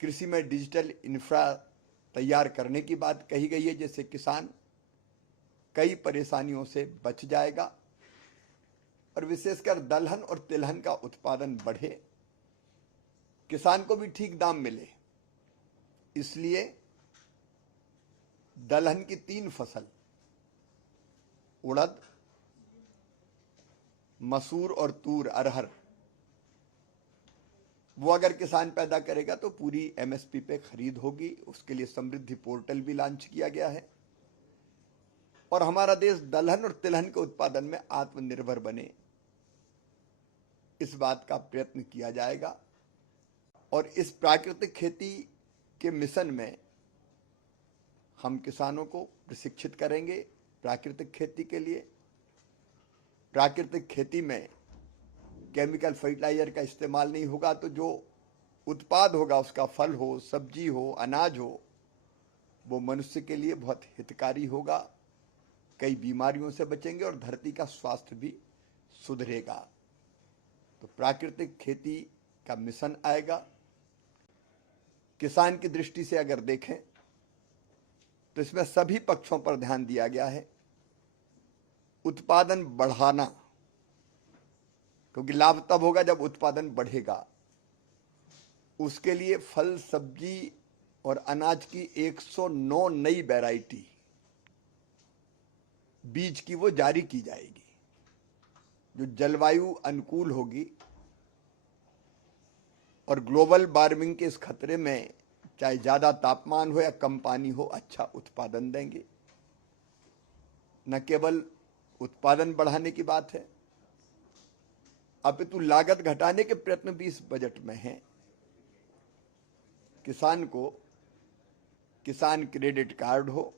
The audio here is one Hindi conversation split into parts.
कृषि में डिजिटल इंफ्रा तैयार करने की बात कही गई है, जिससे किसान कई परेशानियों से बच जाएगा और विशेषकर दलहन और तिलहन का उत्पादन बढ़े, किसान को भी ठीक दाम मिले। इसलिए दलहन की 3 फसल उड़द, मसूर और तूर अरहर वो अगर किसान पैदा करेगा तो पूरी एमएसपी पे खरीद होगी। उसके लिए समृद्धि पोर्टल भी लॉन्च किया गया है और हमारा देश दलहन और तिलहन के उत्पादन में आत्मनिर्भर बने, इस बात का प्रयत्न किया जाएगा। और इस प्राकृतिक खेती के मिशन में हम किसानों को प्रशिक्षित करेंगे प्राकृतिक खेती के लिए। प्राकृतिक खेती में केमिकल फर्टिलाइजर का इस्तेमाल नहीं होगा, तो जो उत्पाद होगा, उसका फल हो, सब्जी हो, अनाज हो, वो मनुष्य के लिए बहुत हितकारी होगा। कई बीमारियों से बचेंगे और धरती का स्वास्थ्य भी सुधरेगा। तो प्राकृतिक खेती का मिशन आएगा। किसान की दृष्टि से अगर देखें तो इसमें सभी पक्षों पर ध्यान दिया गया है। उत्पादन बढ़ाना, क्योंकि लाभ तब होगा जब उत्पादन बढ़ेगा। उसके लिए फल, सब्जी और अनाज की 109 नई वैरायटी बीज की वो जारी की जाएगी, जो जलवायु अनुकूल होगी और ग्लोबल वार्मिंग के इस खतरे में चाहे ज्यादा तापमान हो या कम पानी हो, अच्छा उत्पादन देंगे। न केवल उत्पादन बढ़ाने की बात है, अपितु लागत घटाने के प्रयत्न भी इस बजट में हैं। किसान को किसान क्रेडिट कार्ड हो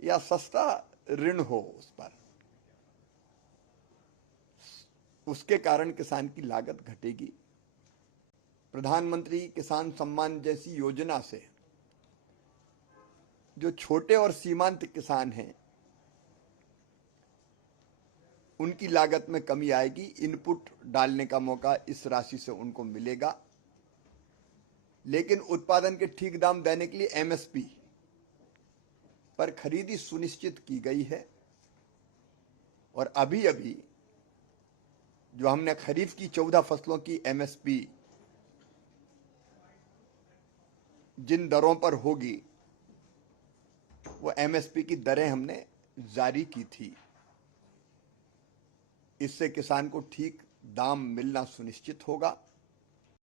या सस्ता ऋण हो, उस पर उसके कारण किसान की लागत घटेगी। प्रधानमंत्री किसान सम्मान जैसी योजना से जो छोटे और सीमांत किसान हैं, उनकी लागत में कमी आएगी। इनपुट डालने का मौका इस राशि से उनको मिलेगा, लेकिन उत्पादन के ठीक दाम देने के लिए एमएसपी पर खरीदी सुनिश्चित की गई है। और अभी अभी जो हमने खरीफ की 14 फसलों की एमएसपी जिन दरों पर होगी, वो एमएसपी की दरें हमने जारी की थी। इससे किसान को ठीक दाम मिलना सुनिश्चित होगा।